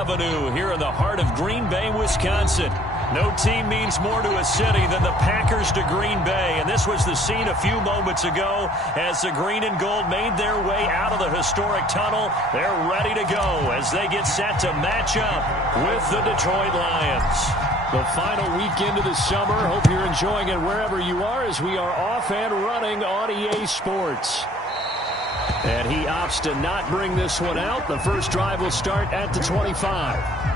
Avenue here in the heart of Green Bay, Wisconsin. No team means more to a city than the Packers to Green Bay, and this was the scene a few moments ago as the green and gold made their way out of the historic tunnel. They're ready to go as they get set to match up with the Detroit Lions. The final weekend of the summer. Hope you're enjoying it wherever you are as we are off and running on EA Sports. And he opts to not bring this one out. The first drive will start at the 25.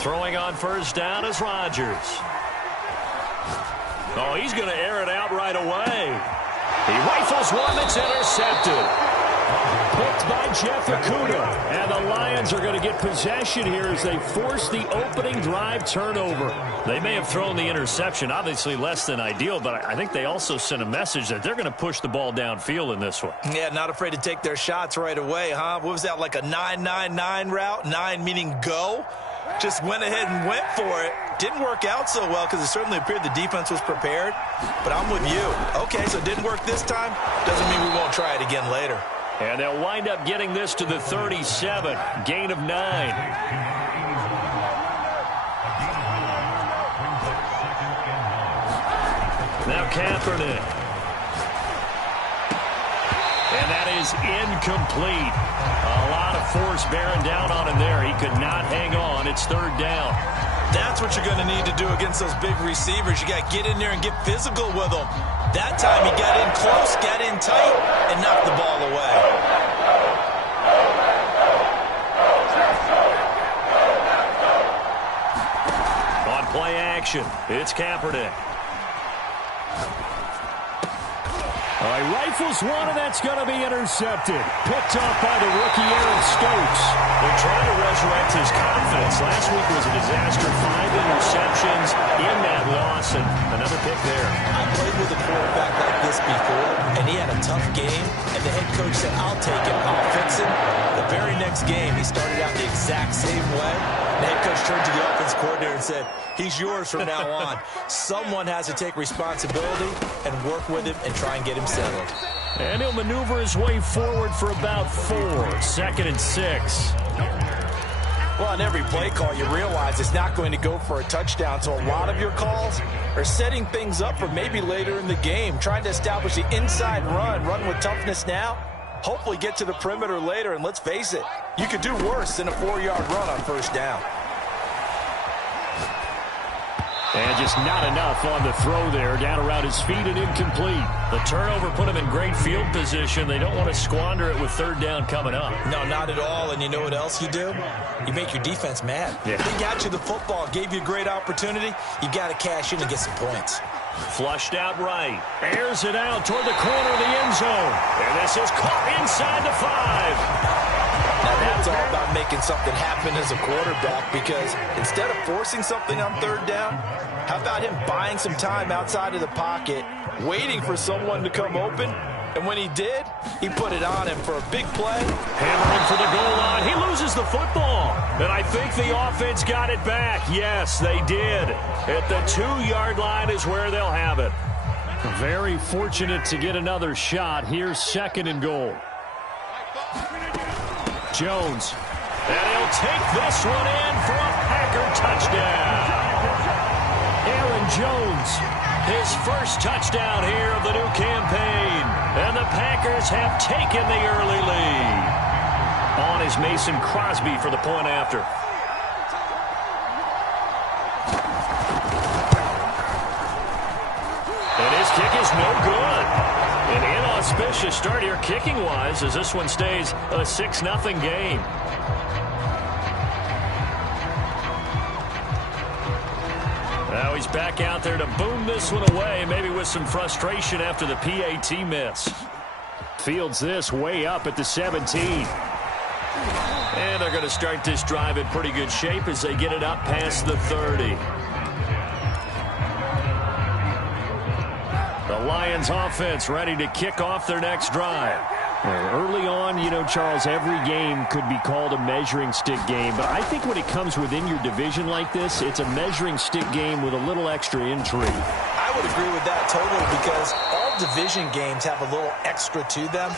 Throwing on first down is Rodgers. Oh, he's going to air it out right away. He rifles one that's intercepted. Picked by Jeff Okudah. And the Lions are going to get possession here as they force the opening drive turnover. They may have thrown the interception, obviously less than ideal, but I think they also sent a message that they're going to push the ball downfield in this one. Yeah, not afraid to take their shots right away, huh? What was that, like a 9-9-9 route? 9 meaning go? Just went ahead and went for it. Didn't work out so well because it certainly appeared the defense was prepared. But I'm with you. Okay, so it didn't work this time. Doesn't mean we won't try it again later. And they'll wind up getting this to the 37. Gain of 9. Now Kaepernick. And that is incomplete. A lot of force bearing down on him there. He could not hang on. It's third down. That's what you're going to need to do against those big receivers. You got to get in there and get physical with them. That time he got in close, got in tight, and knocked the ball away. On play action, it's Kaepernick. All right, rifles one, and that's going to be intercepted. Picked off by the rookie Aaron Stokes. They're trying to resurrect his confidence. Last week was a disaster. 5 interceptions in that loss, and another pick there. I played with a quarterback like this before, and he had a tough game, and the head coach said, I'll take him, I'll fix him. The very next game, he started out the exact same way. The head coach turned to the offense coordinator and said, he's yours from now on. Someone has to take responsibility and work with him and try and get him settled. And he'll maneuver his way forward for about 4. Second and 6. Well, on every play call, you realize it's not going to go for a touchdown, so a lot of your calls are setting things up for maybe later in the game, trying to establish the inside run with toughness now, hopefully get to the perimeter later, and let's face it, you could do worse than a 4-yard run on first down. And just not enough on the throw there. Down around his feet and incomplete. The turnover put him in great field position. They don't want to squander it with third down coming up. No, not at all. And you know what else you do? You make your defense mad. Yeah. They got you the football, gave you a great opportunity. You got to cash in and get some points. Flushed out right. Airs it out toward the corner of the end zone. And this is caught inside the 5. Now that's all about making something happen as a quarterback, because instead of forcing something on third down, how about him buying some time outside of the pocket, waiting for someone to come open, and when he did, he put it on him for a big play. Hammering for the goal line. He loses the football. And I think the offense got it back. Yes, they did. At the 2-yard line is where they'll have it. Very fortunate to get another shot. Here's second and goal. Jones. And he'll take this one in for a Packer touchdown. Aaron Jones, his first touchdown here of the new campaign. And the Packers have taken the early lead. On is Mason Crosby for the point after. And his kick is no good. An inauspicious start here kicking-wise as this one stays a 6-0 game. Now he's back out there to boom this one away, maybe with some frustration after the PAT miss. Fields this way up at the 17. And they're going to start this drive in pretty good shape as they get it up past the 30. The Lions offense ready to kick off their next drive. Early on, you know, Charles, every game could be called a measuring stick game. But I think when it comes within your division like this, it's a measuring stick game with a little extra intrigue. I would agree with that totally because all division games have a little extra to them.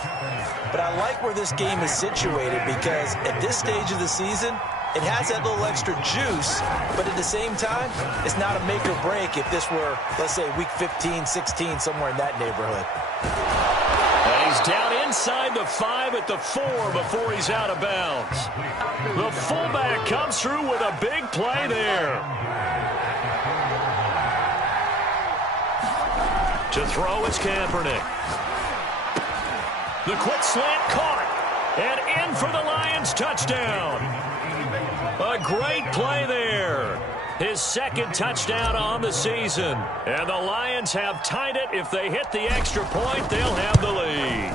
But I like where this game is situated because at this stage of the season, it has that little extra juice, but at the same time, it's not a make or break if this were, let's say, week 15, 16, somewhere in that neighborhood. And he's down inside the 5 at the 4 before he's out of bounds. The fullback comes through with a big play there. To throw is Kaepernick. The quick slant caught. And in for the Lions touchdown. A great play there. His second touchdown on the season. And the Lions have tied it. If they hit the extra point, they'll have the lead.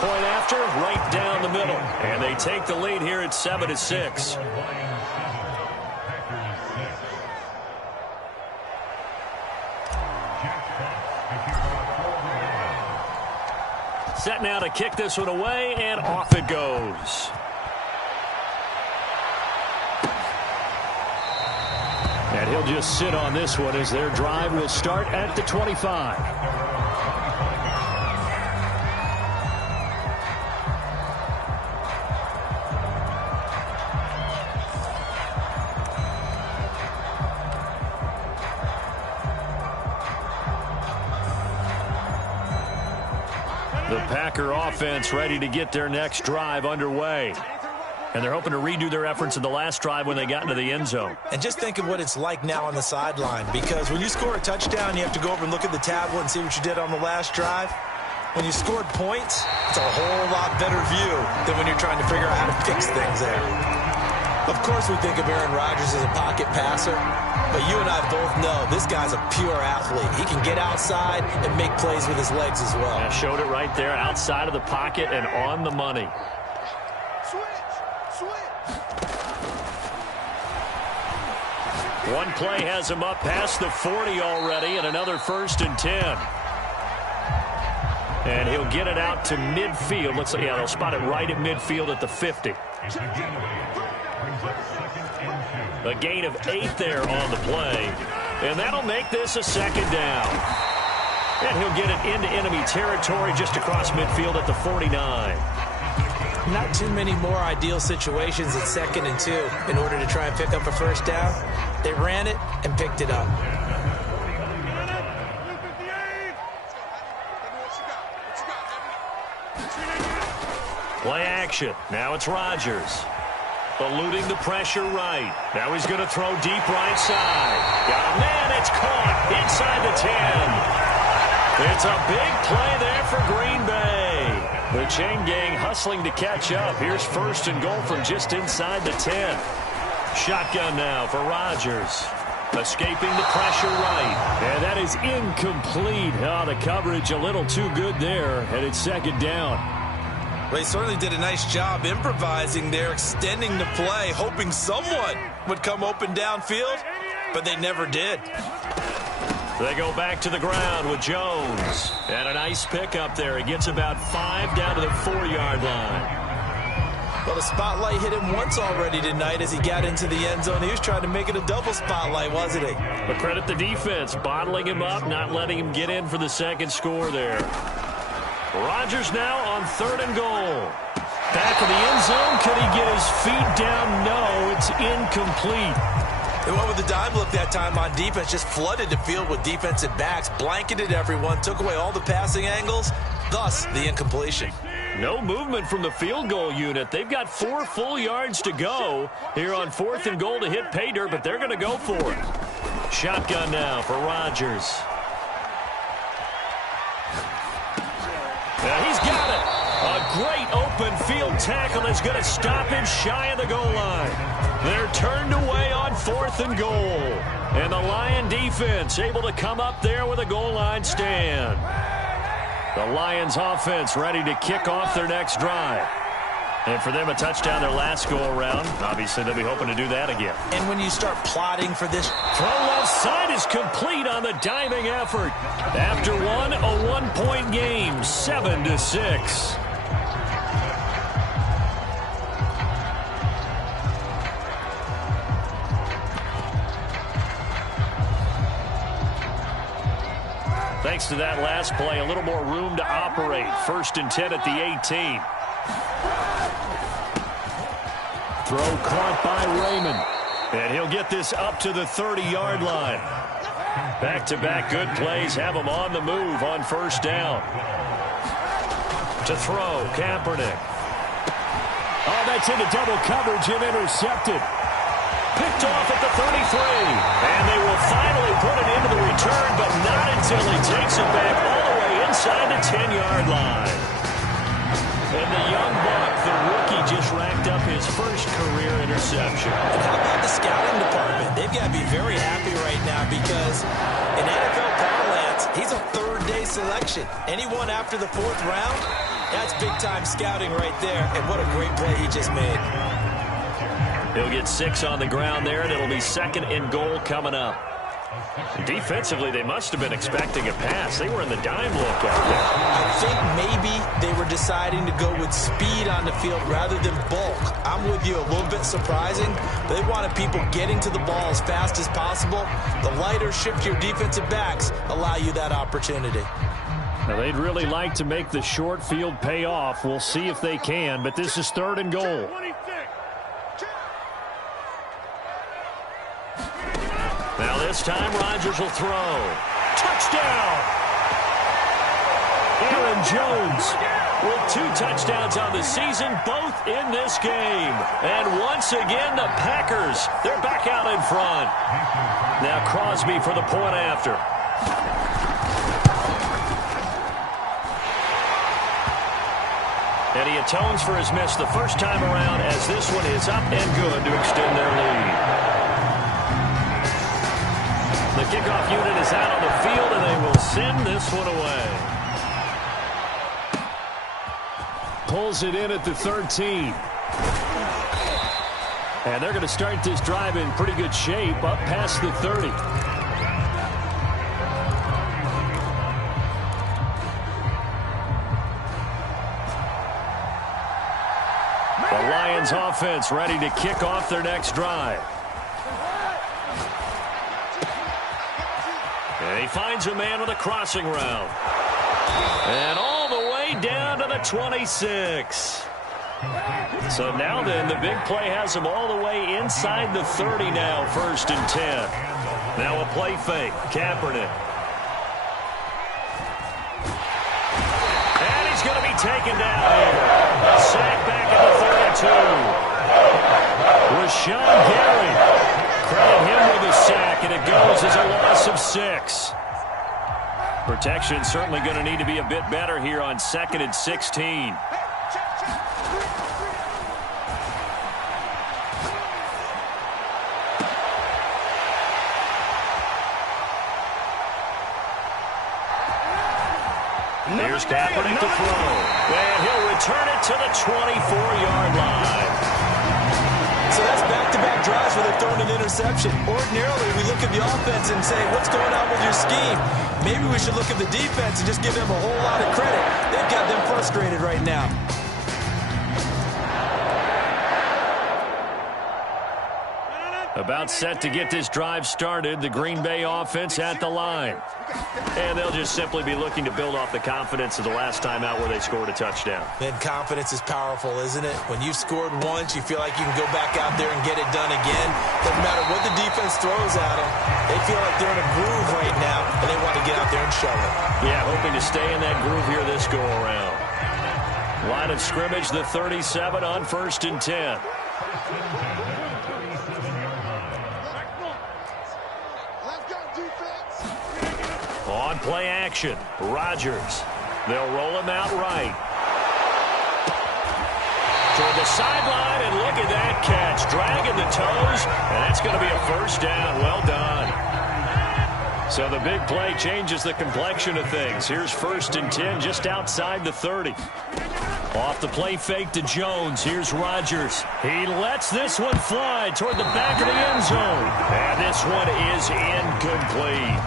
Point after, right down the middle. And they take the lead here at 7-6. Set now to kick this one away, and off it goes. And he'll just sit on this one as their drive will start at the 25. The Packer offense ready to get their next drive underway. And they're hoping to redo their efforts in the last drive when they got into the end zone. And just think of what it's like now on the sideline, because when you score a touchdown, you have to go over and look at the tablet and see what you did on the last drive. When you scored points, it's a whole lot better view than when you're trying to figure out how to fix things there. Of course, we think of Aaron Rodgers as a pocket passer, but you and I both know this guy's a pure athlete. He can get outside and make plays with his legs as well. Yeah, showed it right there, outside of the pocket and on the money. One play has him up past the 40 already, and another 1st and 10. And he'll get it out to midfield. Looks like, yeah, they'll spot it right at midfield at the 50. A gain of 8 there on the play. And that'll make this a 2nd down. And he'll get it into enemy territory just across midfield at the 49. Not too many more ideal situations at 2nd and 2 in order to try and pick up a 1st down. They ran it and picked it up. Play action. Now it's Rodgers. Eluding the pressure right. Now he's going to throw deep right side. Got a man. It's caught inside the 10. It's a big play there for Green Bay. The chain gang hustling to catch up. Here's 1st and goal from just inside the 10. Shotgun now for Rodgers. Escaping the pressure right. And that is incomplete. Oh, the coverage a little too good there. And it's 2nd down. Well, he certainly did a nice job improvising there, extending the play, hoping someone would come open downfield, but they never did. They go back to the ground with Jones. And a nice pickup there. He gets about 5 down to the 4-yard line. Well, the spotlight hit him once already tonight as he got into the end zone. He was trying to make it a double spotlight, wasn't he? But credit the defense, bottling him up, not letting him get in for the 2nd score there. Rodgers now on 3rd and goal. Back in the end zone. Could he get his feet down? No, it's incomplete. They went with the dime look that time on defense, just flooded the field with defensive backs, blanketed everyone, took away all the passing angles, thus the incompletion. No movement from the field goal unit. They've got 4 full yards to go here on 4th and goal to hit pay dirt, but they're going to go for it. Shotgun now for Rodgers. Now he's got it. A great open field tackle is going to stop him shy of the goal line. They're turned away on 4th and goal. And the Lion defense able to come up there with a goal line stand. The Lions offense ready to kick off their next drive. And for them, a touchdown their last go-around. Obviously, they'll be hoping to do that again. And when you start plotting for this... Throw left side is complete on the diving effort. After one, a one-point game, 7-6. Thanks to that last play, a little more room to operate. 1st and 10 at the 18. Throw caught by Raymond. And he'll get this up to the 30-yard line. Back-to-back good plays have him on the move on 1st down. To throw, Kaepernick. Oh, that's into double coverage and intercepted. Picked off at the 33. And they will finally put it into the return, but not until he takes it back all the way inside the 10-yard line. And the young buck, the rookie, just racked up his first career interception. And how about the scouting department? They've got to be very happy right now because in NFL parlance, he's a third-day selection. Anyone after the 4th round, that's big-time scouting right there. And what a great play he just made. He'll get 6 on the ground there, and it'll be 2nd and goal coming up. Defensively, they must have been expecting a pass. They were in the dime look out there. I think maybe they were deciding to go with speed on the field rather than bulk. I'm with you, a little bit surprising. But they wanted people getting to the ball as fast as possible. The lighter, shiftier defensive backs allow you that opportunity. Now, they'd really like to make the short field pay off. We'll see if they can, but this is 3rd and goal. Now this time, Rodgers will throw. Touchdown! Aaron Jones with 2 touchdowns on the season, both in this game. And once again, the Packers, they're back out in front. Now Crosby for the point after. And he atones for his miss the first time around as this one is up and good to extend their lead. The kickoff unit is out on the field, and they will send this one away. Pulls it in at the 13. And they're going to start this drive in pretty good shape, up past the 30. The Lions offense ready to kick off their next drive. And he finds a man with a crossing route. And all the way down to the 26. So now then, the big play has him all the way inside the 30 now, 1st and 10. Now a play fake, Kaepernick. And he's going to be taken down here. A sack back at the 32. Rashawn Gary. Credit him with a sack, and it goes as a loss of 6. Protection certainly going to need to be a bit better here on 2nd and 16. Here's Kaepernick to throw. And he'll return it to the 24-yard line. So that's back-to-back drives where they're throwing an interception. Ordinarily, we look at the offense and say, what's going on with your scheme? Maybe we should look at the defense and just give them a whole lot of credit. They've got them frustrated right now. About set to get this drive started, the Green Bay offense at the line. And they'll just simply be looking to build off the confidence of the last time out where they scored a touchdown. And confidence is powerful, isn't it? When you've scored once, you feel like you can go back out there and get it done again. Doesn't matter what the defense throws at them. They feel like they're in a groove right now, and they want to get out there and show it. Yeah, hoping to stay in that groove here this go-around. Line of scrimmage, the 37 on 1st and 10. On play action, Rodgers. They'll roll him out right. Toward the sideline, and look at that catch. Dragging the toes, and that's going to be a 1st down. Well done. So the big play changes the complexion of things. Here's 1st and 10 just outside the 30. Off the play fake to Jones. Here's Rodgers. He lets this one fly toward the back of the end zone. And this one is incomplete.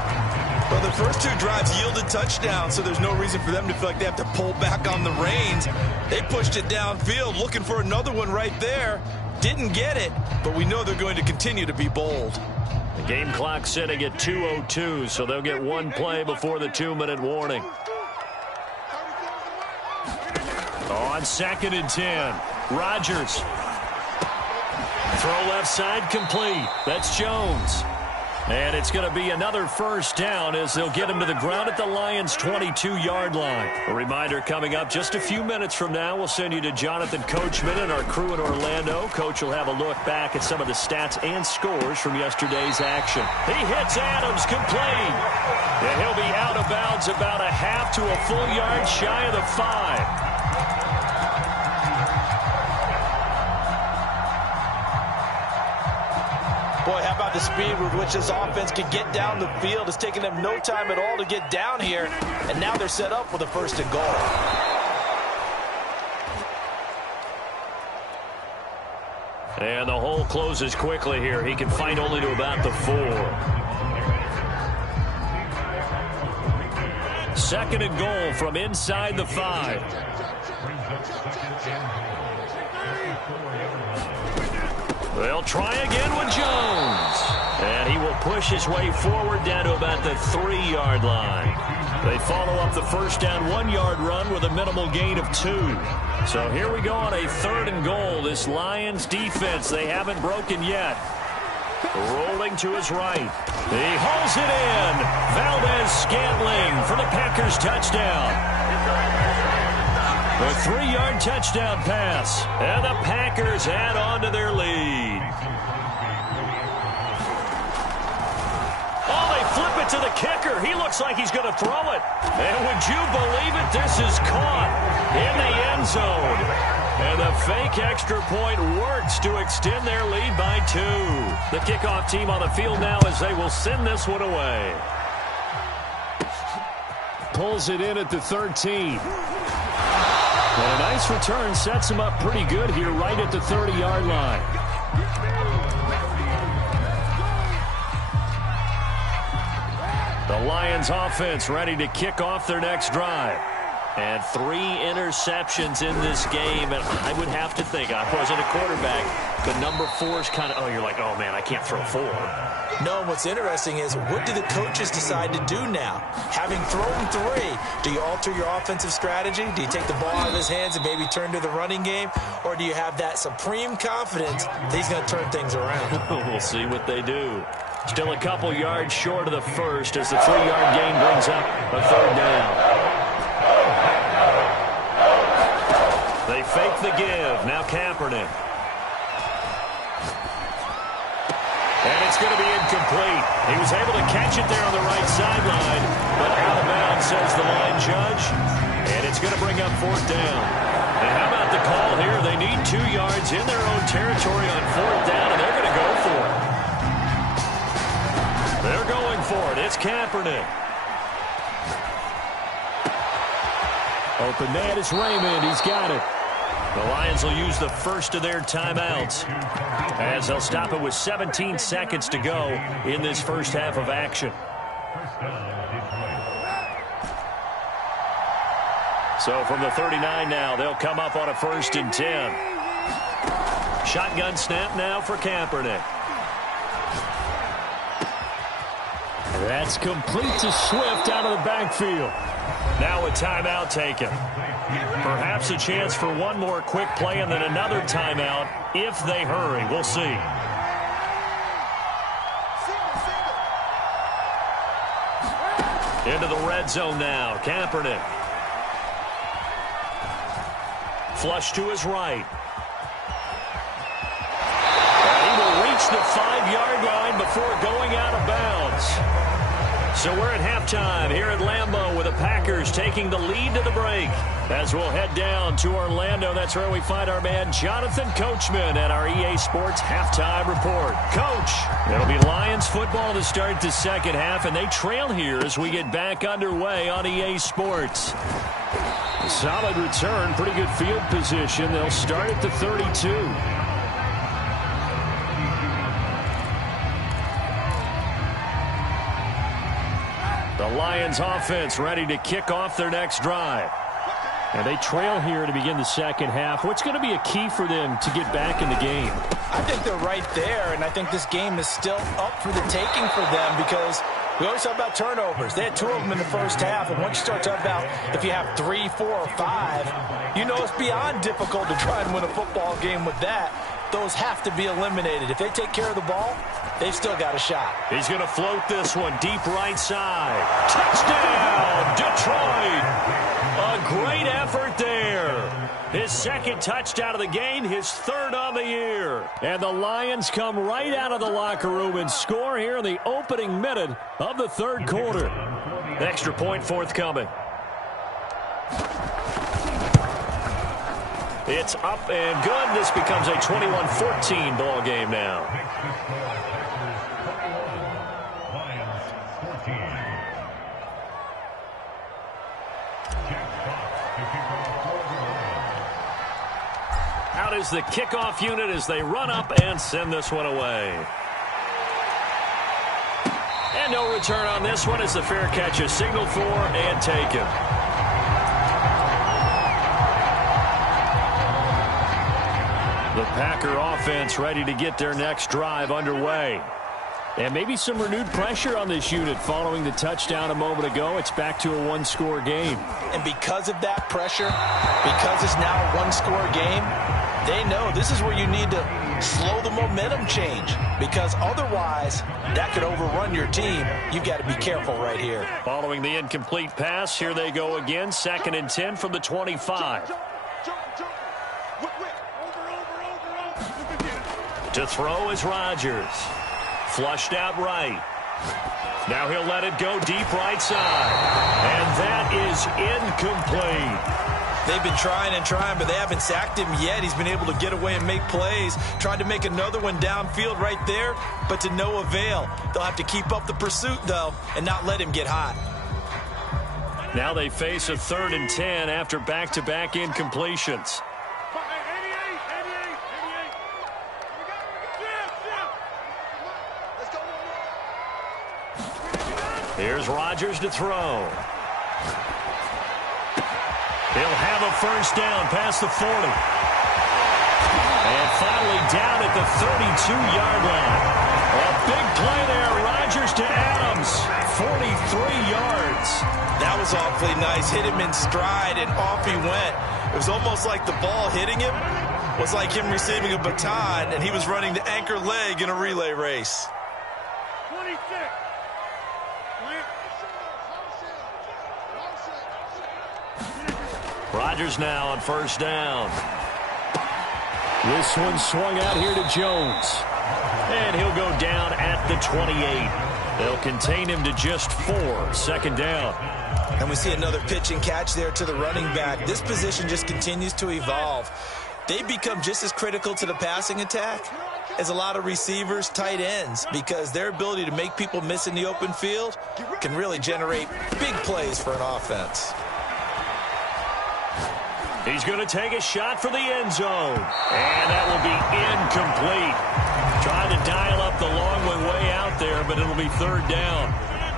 Well, the first 2 drives yielded touchdowns, so there's no reason for them to feel like they have to pull back on the reins. They pushed it downfield, looking for another one right there. Didn't get it, but we know they're going to continue to be bold. The game clock sitting at 2:02, so they'll get one play before the 2-minute warning. On 2nd and 10, Rodgers. Throw left side complete. That's Jones. And it's going to be another first down as they'll get him to the ground at the Lions' 22-yard line. A reminder coming up just a few minutes from now. We'll send you to Jonathan Coachman and our crew in Orlando. Coach will have a look back at some of the stats and scores from yesterday's action. He hits Adams complete. And he'll be out of bounds about a half to a full yard shy of the 5. Boy, how about the speed with which this offense can get down the field? It's taking them no time at all to get down here, and now they're set up with a 1st and goal. And the hole closes quickly here. He can fight only to about the 4. 2nd and goal from inside the 5. They'll try again with Jones. And he will push his way forward down to about the 3-yard line. They follow up the first down 1-yard run with a minimal gain of 2. So here we go on a 3rd and goal. This Lions defense, they haven't broken yet. Rolling to his right. He hauls it in. Valdez-Scantling for the Packers touchdown. A 3-yard touchdown pass. And the Packers add on to their lead. Oh, they flip it to the kicker. He looks like he's going to throw it. And would you believe it? This is caught in the end zone. And the fake extra point works to extend their lead by 2. The kickoff team on the field now as they will send this one away. Pulls it in at the 13. And a nice return sets him up pretty good here right at the 30-yard line. The Lions offense ready to kick off their next drive. And 3 interceptions in this game. And I would have to think, I wasn't a quarterback, the number 4 is kind of, oh, you're like, oh, man, I can't throw 4. No, and what's interesting is what do the coaches decide to do now? Having thrown 3, do you alter your offensive strategy? Do you take the ball out of his hands and maybe turn to the running game? Or do you have that supreme confidence that he's going to turn things around? We'll see what they do. Still a couple yards short of the first as the 3-yard gain brings up a 3rd down. They fake the give. Now Kaepernick. And it's going to be incomplete. He was able to catch it there on the right sideline, but out of bounds, says the line judge. And it's going to bring up 4th down. And how about the call here? They need 2 yards in their own territory on 4th down, and they're going to go for it. They're going for it. It's Kaepernick. Open man is Raymond. He's got it. The Lions will use the first of their timeouts as they'll stop it with 17 seconds to go in this first half of action. So from the 39 now, they'll come up on a 1st and 10. Shotgun snap now for Kaepernick. That's complete to Swift out of the backfield. Now a timeout taken. Perhaps a chance for one more quick play and then another timeout if they hurry. We'll see. Into the red zone now. Kaepernick. Flush to his right. He will reach the 5-yard line before going out of bounds. So we're at halftime here at Lambeau with the Packers taking the lead to the break. As we'll head down to Orlando, that's where we find our man Jonathan Coachman at our EA Sports Halftime Report. Coach, it'll be Lions football to start the second half, and they trail here as we get back underway on EA Sports. Solid return, pretty good field position. They'll start at the 32. The Lions offense ready to kick off their next drive. And they trail here to begin the second half. What's going to be a key for them to get back in the game? I think they're right there, and I think this game is still up for the taking for them because we always talk about turnovers. They had 2 of them in the first half, and once you start talking about if you have 3, 4, or 5, you know it's beyond difficult to try and win a football game with that. Those have to be eliminated. If they take care of the ball, they've still got a shot. He's going to float this one deep right side. Touchdown, Detroit! A great effort there. His second touchdown of the game, his third on the year. And the Lions come right out of the locker room and score here in the opening minute of the third quarter. Extra point forthcoming. It's up and good. This becomes a 21-14 ball game now. Out is the kickoff unit as they run up and send this one away. And no return on this one as the fair catch is signaled for and taken. The Packer offense ready to get their next drive underway. And maybe some renewed pressure on this unit following the touchdown a moment ago. It's back to a one-score game. And because of that pressure, because it's now a one-score game, they know this is where you need to slow the momentum change. Because otherwise, that could overrun your team. You've got to be careful right here. Following the incomplete pass, here they go again. 2nd and 10 from the 25. To throw is Rodgers. Flushed out right. Now he'll let it go deep right side. And that is incomplete. They've been trying and trying, but they haven't sacked him yet. He's been able to get away and make plays. Tried to make another one downfield right there, but to no avail. They'll have to keep up the pursuit, though, and not let him get hot. Now they face a 3rd and 10 after back-to-back incompletions. Here's Rodgers to throw. He'll have a first down past the 40. And finally down at the 32-yard line. A big play there. Rodgers to Adams. 43 yards. That was awfully nice. Hit him in stride, and off he went. It was almost like the ball hitting him was like him receiving a baton, and he was running the anchor leg in a relay race. 26. Rodgers now on first down. This one swung out here to Jones. And he'll go down at the 28. They'll contain him to just 4. 2nd down. And we see another pitch and catch there to the running back. This position just continues to evolve. They become just as critical to the passing attack as a lot of receivers, tight ends, because their ability to make people miss in the open field can really generate big plays for an offense. He's going to take a shot for the end zone. And that will be incomplete. Trying to dial up the long one way out there, but it'll be 3rd down.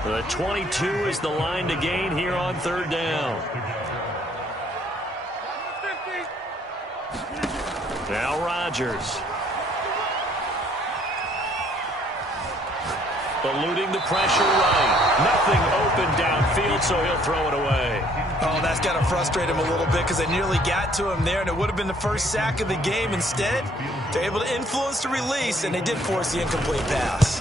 The 22 is the line to gain here on 3rd down. Now Rodgers. Eluding the pressure right. Nothing open downfield, so he'll throw it away. Oh, that's got to frustrate him a little bit because they nearly got to him there, and it would have been the first sack of the game. Instead, they're able to influence the release, and they did force the incomplete pass.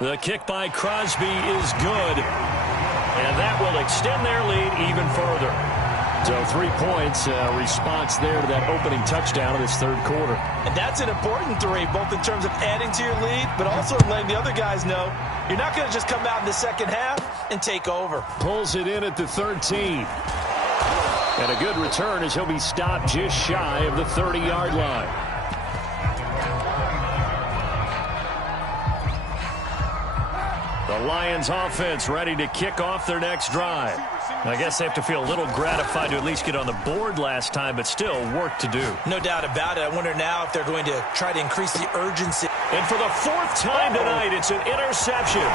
The kick by Crosby is good, and that will extend their lead even further. So 3 points, response there to that opening touchdown of this third quarter. And that's an important 3, both in terms of adding to your lead, but also letting the other guys know you're not going to just come out in the second half and take over. Pulls it in at the 13. And a good return as he'll be stopped just shy of the 30-yard line. The Lions offense ready to kick off their next drive. I guess they have to feel a little gratified to at least get on the board last time, but still work to do. No doubt about it. I wonder now if they're going to try to increase the urgency. And for the 4th time tonight, it's an interception.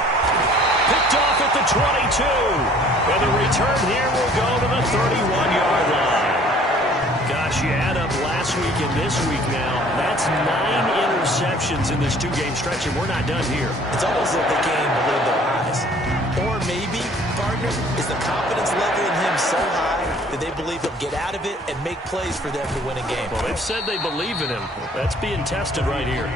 Picked off at the 22. And the return here will go to the 31-yard line. Gosh, you add up last week and this week now. That's 9 interceptions in this 2-game stretch, and we're not done here. It's almost like the game a little bit eyes. Or maybe, partner, is the confidence level in him so high that they believe he'll get out of it and make plays for them to win a game. Well, they've said they believe in him. That's being tested right here.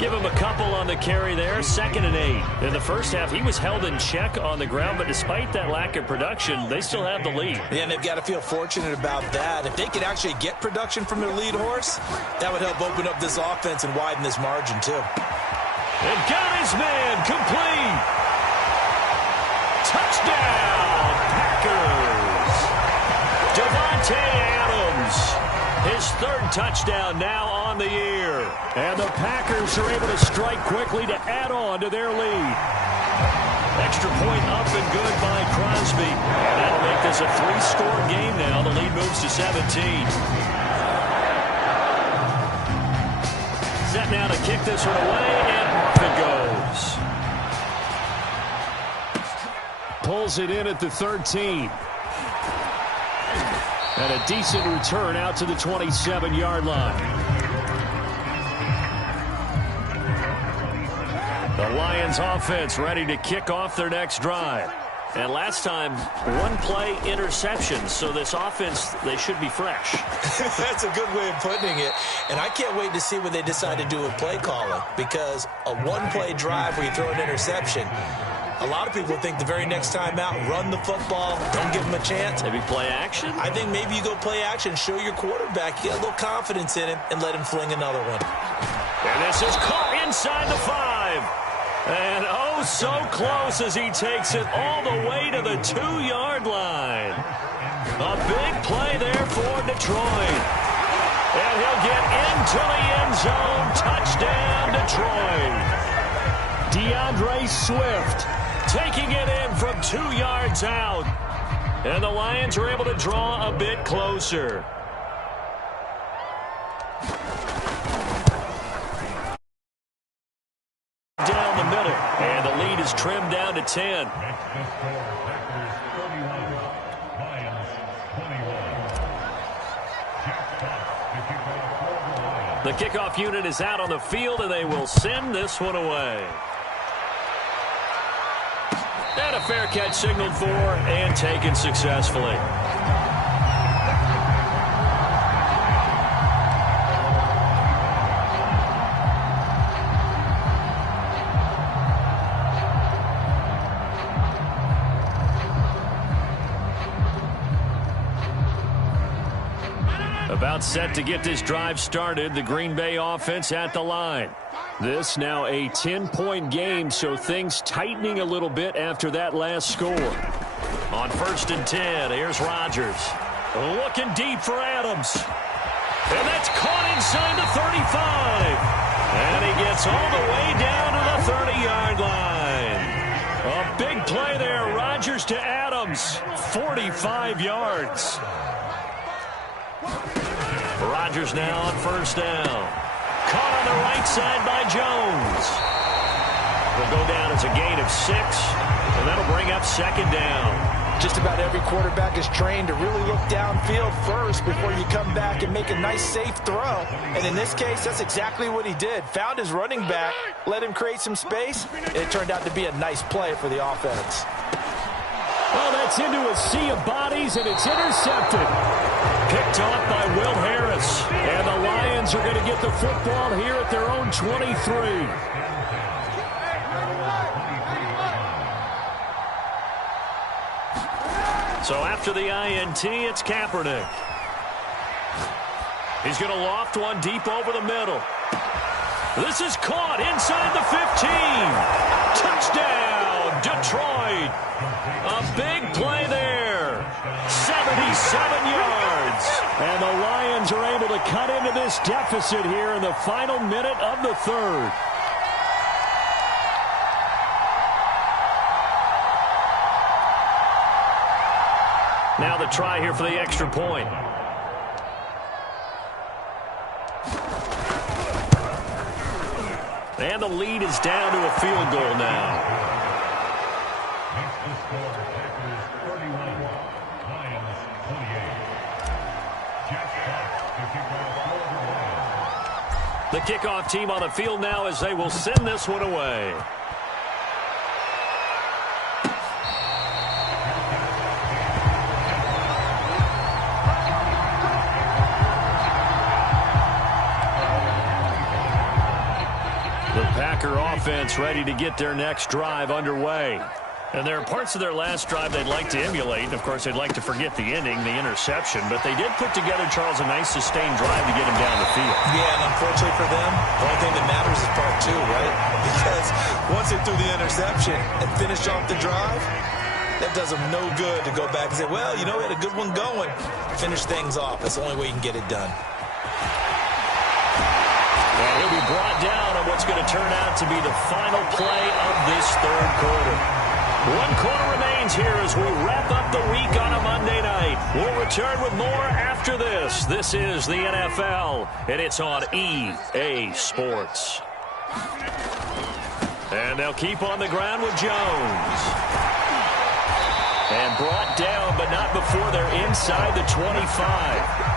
Give him a couple on the carry there, 2nd and 8. In the first half, he was held in check on the ground, but despite that lack of production, they still have the lead. Yeah, and they've got to feel fortunate about that. If they could actually get production from their lead horse, that would help open up this offense and widen this margin, too. And got his man complete. Touchdown, Packers. Davante Adams. His 3rd touchdown now on the year. And the Packers are able to strike quickly to add on to their lead. Extra point up and good by Crosby. And that'll make this a 3-score game now. The lead moves to 17. Set now to kick this one away, and off it goes. Pulls it in at the 13. And a decent return out to the 27-yard line. The Lions offense ready to kick off their next drive. And last time, 1-play interception. So this offense, they should be fresh. That's a good way of putting it. And I can't wait to see what they decide to do with play calling. Because a 1-play drive where you throw an interception, a lot of people think the very next time out, run the football, don't give them a chance. Maybe play action? I think maybe you go play action, show your quarterback, you get a little confidence in him, and let him fling another one. And this is caught inside the 5. And oh, so close as he takes it all the way to the 2-yard line. A big play there for Detroit. And he'll get into the end zone. Touchdown, Detroit. DeAndre Swift taking it in from 2 yards out. And the Lions are able to draw a bit closer. Down the middle. And the lead is trimmed down to 10. The kickoff unit is out on the field, and they will send this one away. And a fair catch signaled for and taken successfully. About set to get this drive started, the Green Bay offense at the line. This now a 10-point game, so things tightening a little bit after that last score. On 1st and 10, here's Rodgers. Looking deep for Adams. And that's caught inside the 35. And he gets all the way down to the 30-yard line. A big play there, Rodgers to Adams. 45 yards. Rodgers now on 1st down. Caught on the right side by Jones. Will go down as a gain of 6, and that'll bring up 2nd down. Just about every quarterback is trained to really look downfield first before you come back and make a nice, safe throw. And in this case, that's exactly what he did. Found his running back, let him create some space, and it turned out to be a nice play for the offense. Well, that's into a sea of bodies, and it's intercepted. Picked off by Will Harris. And the Lions are going to get the football here at their own 23. So after the INT, it's Kaepernick. He's going to loft one deep over the middle. This is caught inside the 15. Touchdown, Detroit. A big play there. 77 yards. And the Lions are able to cut into this deficit here in the final minute of the third. Now the try here for the extra point. And the lead is down to a field goal now. The kickoff team on the field now as they will send this one away. Packer offense ready to get their next drive underway. And there are parts of their last drive they'd like to emulate. Of course, they'd like to forget the ending, the interception. But they did put together, Charles, a nice sustained drive to get him down the field. Yeah, and unfortunately for them, the only thing that matters is part two, right? Because once they threw the interception and finished off the drive, that does them no good to go back and say, well, you know, we had a good one going. Finish things off. That's the only way you can get it done. And he'll be brought down on what's going to turn out to be the final play of this third quarter. One quarter remains here as we wrap up the week on a Monday night. We'll return with more after this. This is the NFL, and it's on EA Sports. And they'll keep on the ground with Jones. And brought down, but not before they're inside the 25.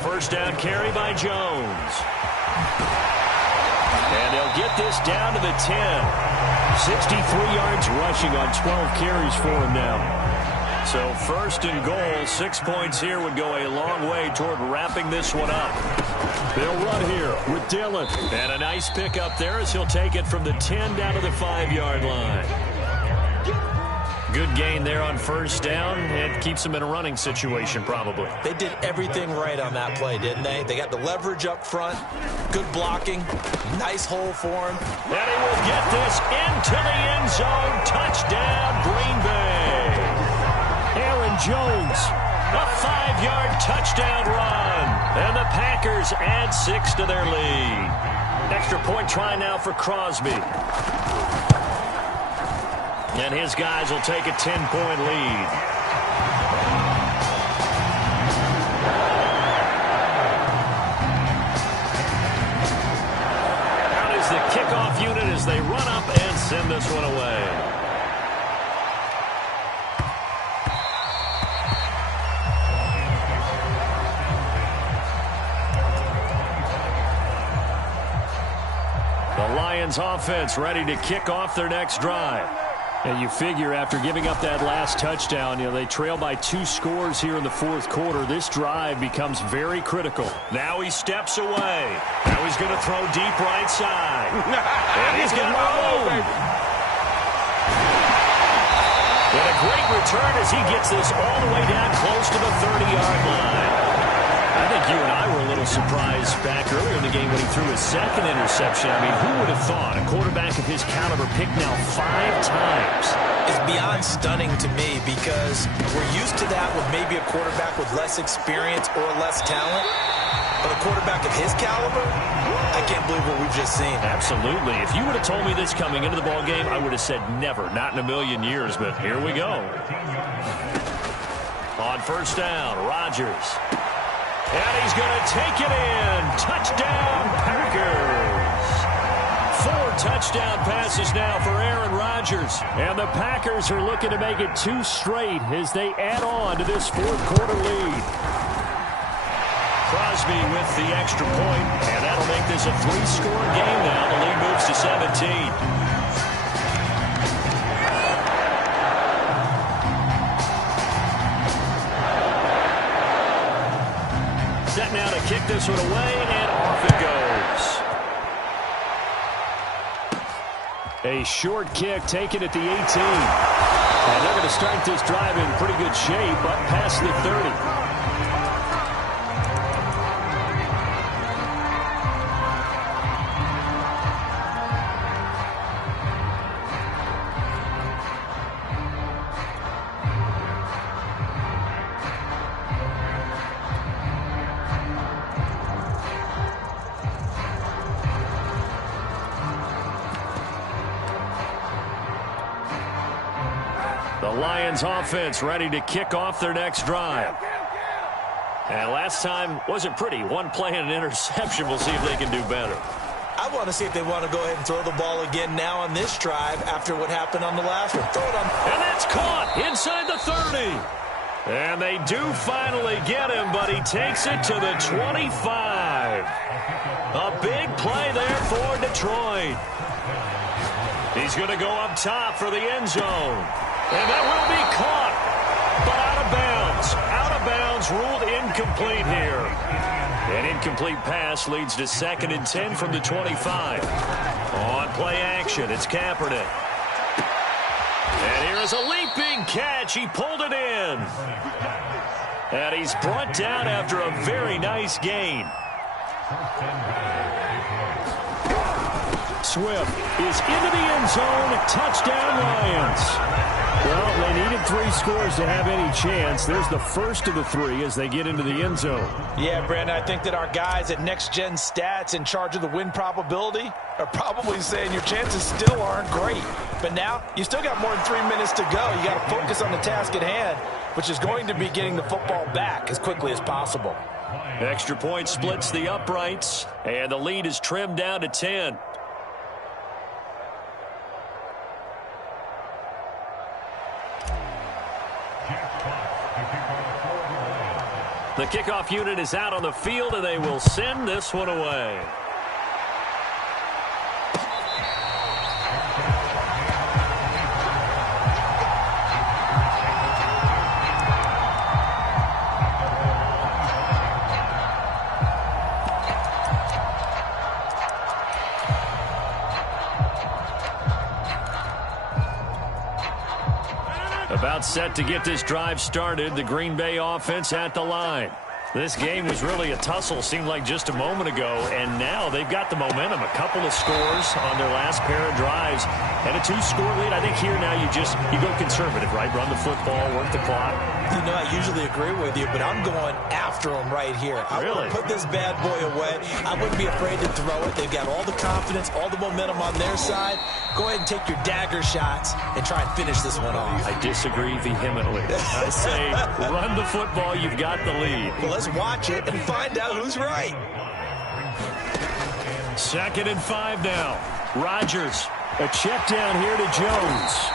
First down carry by Jones. And they'll get this down to the 10. 63 yards rushing on 12 carries for him now. So first and goal, 6 points here would go a long way toward wrapping this one up. They'll run here with Dillon. And a nice pick up there as he'll take it from the 10 down to the 5-yard line. Good gain there on first down. It keeps them in a running situation, probably. They did everything right on that play, didn't they? They got the leverage up front, good blocking, nice hole for him. And he will get this into the end zone. Touchdown, Green Bay. Aaron Jones, a 5-yard touchdown run. And the Packers add 6 to their lead. Extra point try now for Crosby. And his guys will take a 10-point lead. Out is the kickoff unit as they run up and send this one away. The Lions offense ready to kick off their next drive. And you figure after giving up that last touchdown, they trail by 2 scores here in the fourth quarter. This drive becomes very critical. Now he steps away. Now he's going to throw deep right side. And he's got room. And a great return as he gets this all the way down close to the 30-yard line. I think you and I were a little surprised back earlier in the game when he threw his second interception. I mean, who would have thought a quarterback of his caliber picked now 5 times? It's beyond stunning to me because we're used to that with maybe a quarterback with less experience or less talent. But a quarterback of his caliber, I can't believe what we've just seen. Absolutely. If you would have told me this coming into the ball game, I would have said never, not in a million years. But here we go. On first down, Rodgers. And he's going to take it in. Touchdown, Packers. 4 touchdown passes now for Aaron Rodgers. And the Packers are looking to make it 2 straight as they add on to this fourth quarter lead. Crosby with the extra point, and that'll make this a 3-score game now. The lead moves to 17. Set now to kick this one away, and off it goes. A short kick taken at the 18. And they're going to start this drive in pretty good shape up past the 30. The Lions offense ready to kick off their next drive. And last time wasn't pretty. One play and an interception. We'll see if they can do better. I want to see if they want to go ahead and throw the ball again now on this drive after what happened on the last one. Throw it on. And that's caught inside the 30. And they do finally get him, but he takes it to the 25. A big play there for Detroit. He's going to go up top for the end zone. And that will be caught, but out of bounds. Out of bounds, ruled incomplete here. An incomplete pass leads to 2nd and 10 from the 25. On play action, it's Kaepernick. And here is a leaping catch. He pulled it in. And he's brought down after a very nice gain. Swift is into the end zone. Touchdown, Lions. Well, they needed 3 scores to have any chance. There's the first of the 3 as they get into the end zone. Yeah, Brandon, I think that our guys at Next Gen Stats in charge of the win probability are probably saying your chances still aren't great. But now you still got more than 3 minutes to go. You got to focus on the task at hand, which is going to be getting the football back as quickly as possible. Extra point splits the uprights, and the lead is trimmed down to 10. The kickoff unit is out on the field, and they will send this one away. About set to get this drive started. The Green Bay offense at the line. This game was really a tussle, seemed like just a moment ago, and now they've got the momentum. A couple of scores on their last pair of drives, and a 2-score lead. I think here now you go conservative, right? Run the football, work the clock. You know, I usually agree with you, but I'm going after them right here. I really want to put this bad boy away. I wouldn't be afraid to throw it. They've got all the confidence, all the momentum on their side. Go ahead and take your dagger shots and try and finish this one off. I disagree vehemently. I say run the football. You've got the lead. Well, let's watch it and find out who's right. 2nd and 5 now. Rodgers. A check down here to Jones.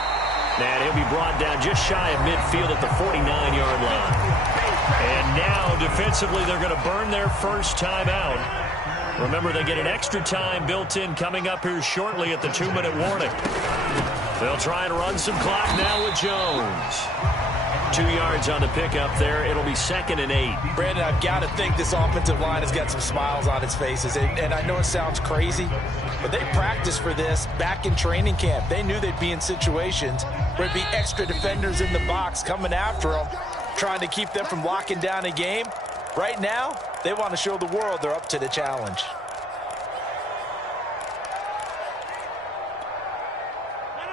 And he'll be brought down just shy of midfield at the 49-yard line. And now, defensively, they're going to burn their first time out. Remember, they get an extra time built in coming up here shortly at the 2-minute warning. They'll try and run some clock now with Jones. 2 yards on the pickup there. It'll be 2nd and 8. Brandon, I've got to think this offensive line has got some smiles on its faces. And I know it sounds crazy, but they practiced for this back in training camp. They knew they'd be in situations where it'd be extra defenders in the box coming after them, trying to keep them from locking down a game. Right now, they want to show the world they're up to the challenge.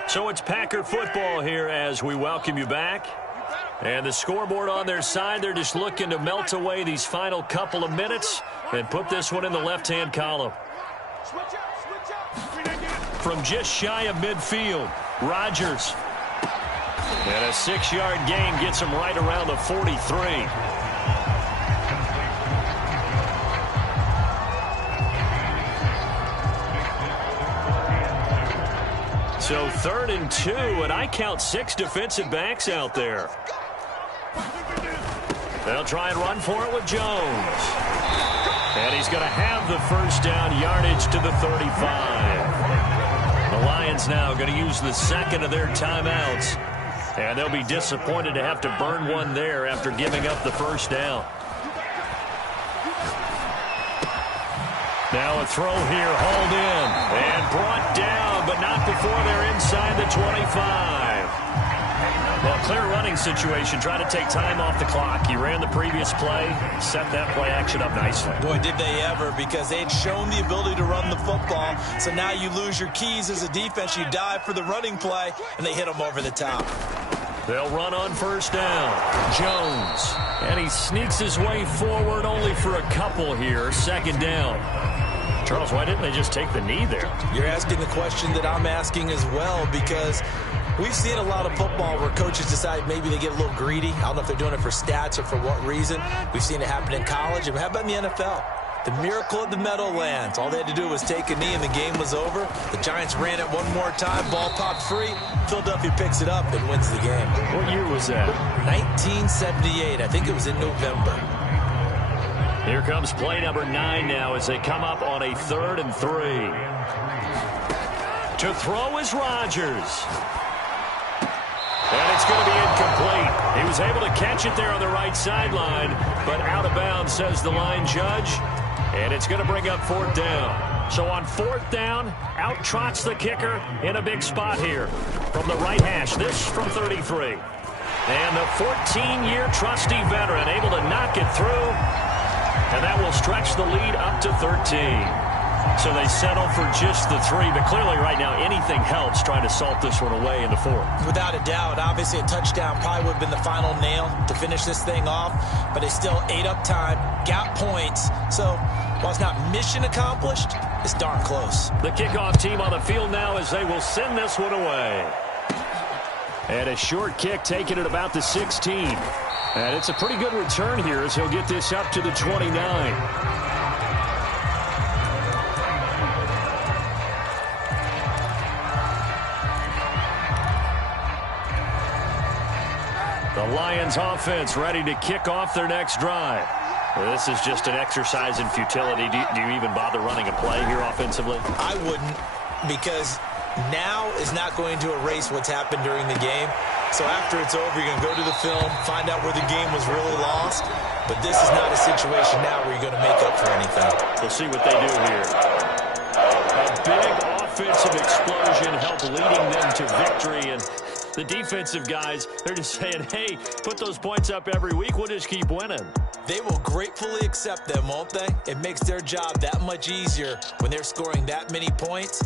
So it's Packer football here as we welcome you back. And the scoreboard on their side, they're just looking to melt away these final couple of minutes and put this one in the left-hand column. From just shy of midfield, Rodgers. And a 6-yard gain gets him right around the 43. So 3rd and 2, and I count 6 defensive backs out there. They'll try and run for it with Jones. And he's going to have the first down, yardage to the 35. The Lions now going to use the 2nd of their timeouts. And they'll be disappointed to have to burn one there after giving up the first down. Now a throw here, hauled in, and brought down, but not before they're inside the 25. Well, clear running situation, trying to take time off the clock. He ran the previous play, set that play action up nicely. Boy, did they ever, because they had shown the ability to run the football. So now you lose your keys as a defense. You dive for the running play, and they hit them over the top. They'll run on first down. Jones. And he sneaks his way forward only for a couple here. Second down. Charles, why didn't they just take the knee there? You're asking the question that I'm asking as well, because we've seen a lot of football where coaches decide maybe they get a little greedy. I don't know if they're doing it for stats or for what reason. We've seen it happen in college. And how about in the NFL? The miracle of the Meadowlands. All they had to do was take a knee and the game was over. The Giants ran it one more time. Ball popped free. Philadelphia picks it up and wins the game. What year was that? 1978. I think it was in November. Here comes play number 9 now as they come up on a 3rd and 3. To throw is Rodgers. And it's going to be incomplete. He was able to catch it there on the right sideline, but out of bounds, says the line judge. And it's going to bring up 4th down. So on 4th down, out trots the kicker in a big spot here from the right hash. This from 33. And the 14-year trusty veteran able to knock it through. And that will stretch the lead up to 13. So they settle for just the 3, but clearly right now anything helps trying to salt this one away in the 4th. Without a doubt, obviously a touchdown probably would have been the final nail to finish this thing off, but they still ate up time, got points. So while it's not mission accomplished, it's darn close. The kickoff team on the field now as they will send this one away. And a short kick taken at about the 16. And it's a pretty good return here as he'll get this up to the 29. The Lions offense ready to kick off their next drive. Well, this is just an exercise in futility. Do you even bother running a play here offensively? I wouldn't, because now is not going to erase what's happened during the game. So after it's over, you're going to go to the film, find out where the game was really lost. But this is not a situation now where you're going to make up for anything. We'll see what they do here. A big offensive explosion helped leading them to victory. And the defensive guys, they're just saying, hey, put those points up every week. We'll just keep winning. They will gratefully accept them, won't they? It makes their job that much easier when they're scoring that many points.